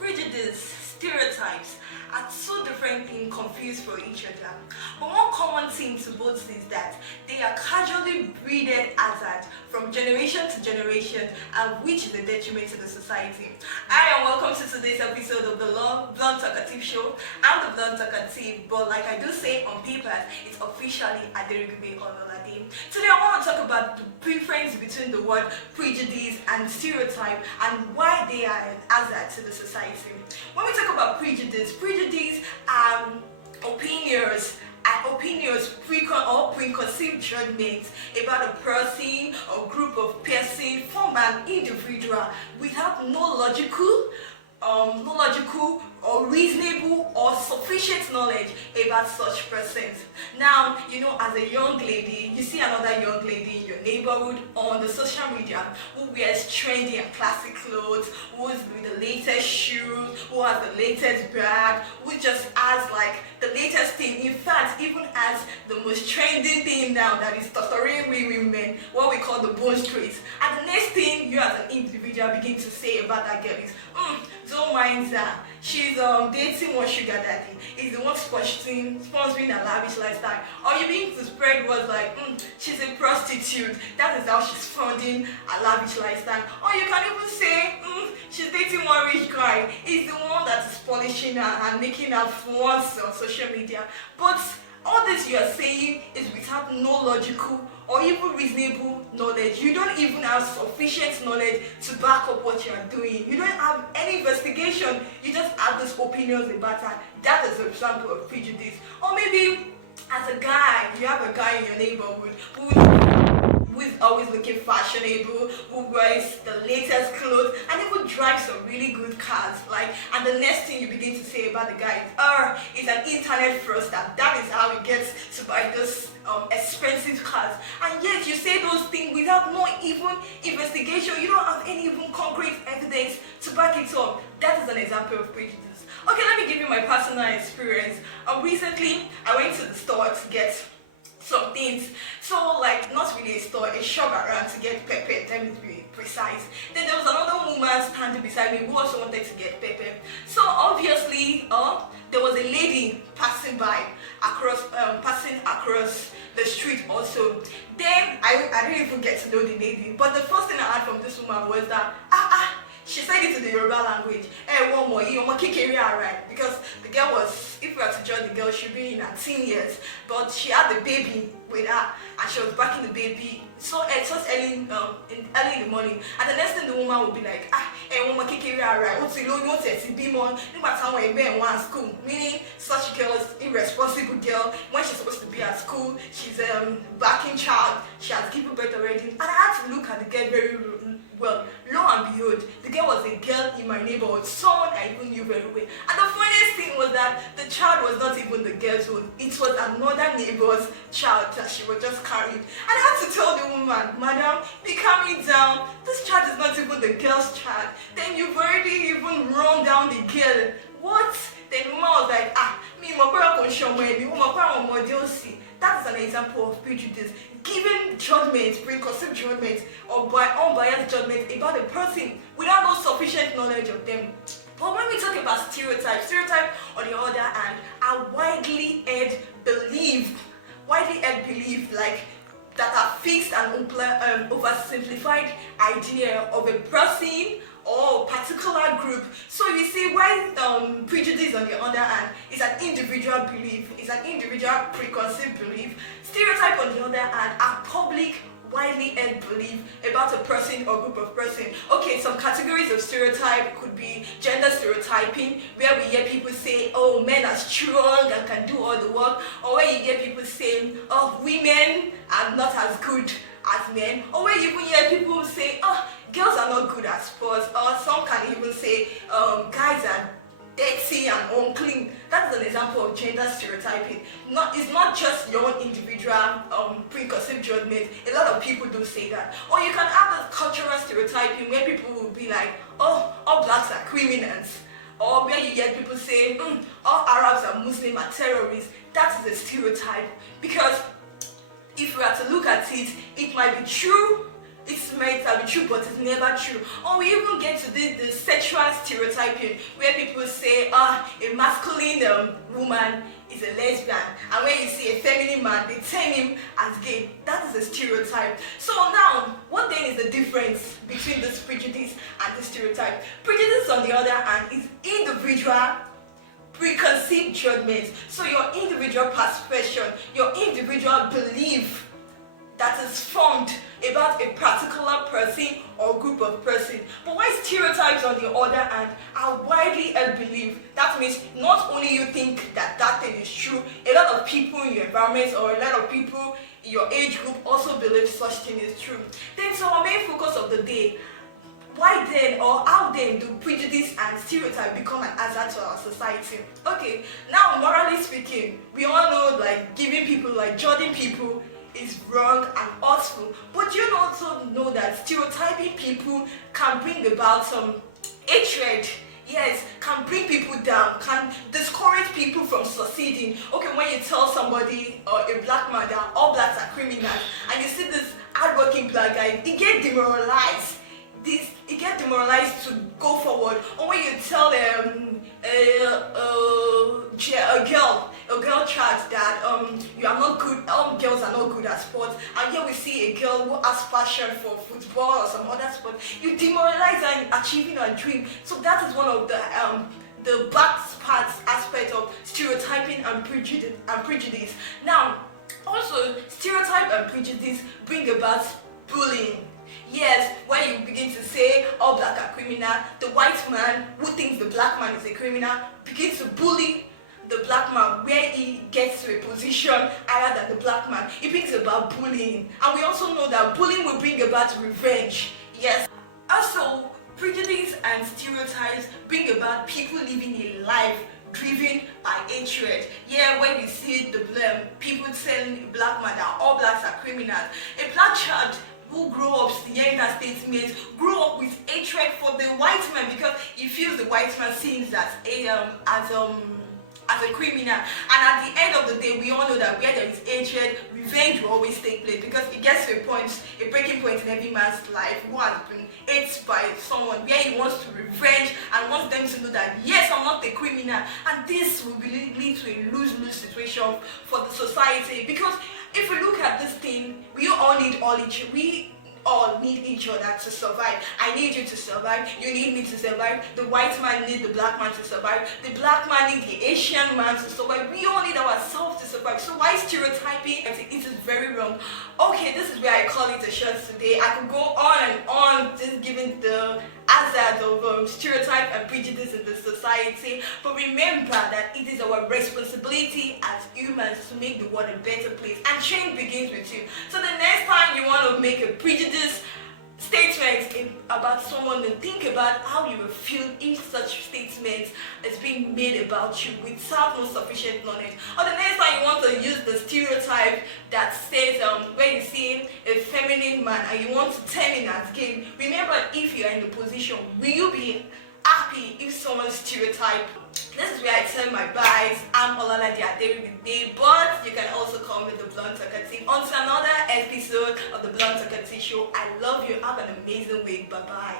Prejudice, stereotypes are two different things confused for each other. But one common thing to both is that they are casually breeded hazard from generation to generation, and which is a detriment to the society. Hi and welcome to today's episode of the Blunt Talkative Show. I'm the Blunt Talkative, but like I do say on papers, it's officially Aderigbe Ololade. Today I want to talk about the difference between the word prejudice and stereotype and why they are an hazard to the society. When we talk about prejudice are opinions, or preconceived judgments about a person or group of persons formed by an individual without no logical or reasonable or sufficient knowledge about such persons. Now, as a young lady, you see another young lady in your neighborhood or on the social media who wears trendy and classic clothes, who's with the latest shoes, who has the latest bag, who just has like the latest thing. In fact, even has the most trending thing now, that is tutoring women, what we call the bone streets. And the next thing you as an individual begin to say about that girl is, don't mind her. She's dating one sugar daddy. Is the one sponsoring a lavish lifestyle. Or you begin to spread words like, she's a prostitute. That is how she's funding a lavish lifestyle. Or you can even say, she's dating one rich guy. He's the one that is polishing her and making her once on social media. But all this you are saying is without no logical or even reasonable knowledge. You don't even have sufficient knowledge to back up what you are doing. You don't have any investigation. You just have these opinions about her. That is an example of prejudice. Or maybe as a guy, you have a guy in your neighborhood who is always looking fashionable, who wears the latest clothes, and even drives some really good cars. And the next thing you begin to say about the guy is an internet fraudster. That is how he gets to buy those expensive cars. And yet you say those things without no even investigation. You don't have any even concrete evidence to back it up. That is an example of prejudice. Okay, let me give you my personal experience. Recently, I went to the store to get some things. So not really a store, a shop around to get pepper, let me be precise. Then there was another woman standing beside me who also wanted to get pepper. So obviously, there was a lady passing across the street also. Then I didn't even get to know the lady. But the first thing I heard from this woman was that, she said it in the Yoruba language. Hey, one more, right? Because the girl was, if we were to judge the girl, she'd be in her teen years. But she had the baby with her, and she was backing the baby so early in the morning. And the next thing the woman would be like, hey, one more, right? What's the low, what's it? Be more, school. Meaning, such girl's irresponsible girl. When she's supposed to be at school, she's backing child. She has given birth already. And I had to look at the girl very well. Lo and behold, the girl was a girl in my neighborhood, someone I even knew very well. And the funniest thing was that the child was not even the girl's own. It was another neighbor's child that she was just carrying. And I had to tell the woman, madam, be calming down. This child is not even the girl's child. Then you've already even run down the girl. What? Then the woman was like, that's an example of prejudice. Giving judgment, preconceived judgment, or unbiased judgment about a person without no sufficient knowledge of them. But when we talk about stereotypes, on the other hand are widely held belief that are fixed and oversimplified idea of a person or particular group. So you see why prejudice on the other hand is an individual belief, is an individual preconceived belief. Stereotype on the other hand are public, widely held belief about a person or group of person. Okay, some categories of stereotype could be gender stereotyping, where we hear people say, oh, men are strong and can do all the work, or where you hear people saying, oh, women are not as good as men, or where you even hear people say, oh, girls are not good at sports, or some can even say guys are dirty and unclean. That is an example of gender stereotyping. It's not just your own individual preconceived judgment. A lot of people do say that. Or you can have the cultural stereotyping where people will be like, oh, all blacks are criminals. Or where you hear people say, all Arabs and Muslims are terrorists. That is a stereotype. Because if we are to look at it, it might be true It's meant to be true, but it's never true. Or we even get to the sexual stereotyping, where people say, a masculine woman is a lesbian, and when you see a feminine man, they term him as gay. That is a stereotype. So now, what then is the difference between this prejudice and the stereotype? Prejudice, on the other hand, is individual preconceived judgment. So your individual perception, your individual belief that is formed about a particular person or group of person. But why stereotypes, on the other hand, are widely held belief. That means not only you think that that thing is true, a lot of people in your environment or a lot of people in your age group also believe such thing is true. Then, so our main focus of the day, why then, or how then, do prejudice and stereotype become an hazard to our society? Okay, now morally speaking, we all know like giving people, like judging people is wrong and hurtful. But you also know that stereotyping people can bring about some hatred. Yes, can bring people down, can discourage people from succeeding. Okay, when you tell somebody or a black man that all blacks are criminals, and you see this hardworking black guy, he get demoralized. He get demoralized to go forward. Or when you tell a girl child that you are not good, girls are not good at sports, and here we see a girl who has passion for football or some other sport, you demoralize her in achieving her dream. So that is one of the bad parts aspect of stereotyping and prejudice. Now, also stereotype and prejudice bring about bullying. Yes, when you begin to say all black are criminal, the white man who thinks the black man is a criminal begins to bully the black man where he gets to a position higher than the black man. It brings about bullying. And we also know that bullying will bring about revenge. Yes. Also, prejudice and stereotypes bring about people living a life driven by hatred. Yeah, when you see the people telling a black man that all blacks are criminals, a black child who grow up hearing that statement grow up with hatred for the white man because he feels the white man sees that as a criminal. And at the end of the day, we all know that where there is hatred, revenge will always take place, because it gets to a point, a breaking point in every man's life who has been hit by someone, where he wants to revenge and wants them to know that yes, I'm not a criminal. And this will lead to a lose-lose situation for the society, because if we look at this thing, we all need each other to survive. I need you to survive, you need me to survive, the white man needs the black man to survive, the black man needs the Asian man to survive. We all need ourselves to survive. So why stereotyping? It is very wrong. Okay, this is where I call it a shot today. I could go on and on just giving the hazard of stereotype and prejudice in the society, but remember that it is our responsibility as humans to make the world a better place, and change begins with you. So the next time you want to make a prejudice statement about someone, then think about how you will feel if such statement is being made about you without no sufficient knowledge. Or the next time you want to use the stereotype that says where you see a feminine man and you want to term him as gay, remember, if you are in the position, will you be happy if someone stereotype? This is where I tell my buys. I'm Olalade Aderibigbe, but you can also call me the Blunt Talkative. On to another episode of the Blunt Talkative Show. I love you. Have an amazing week. Bye bye.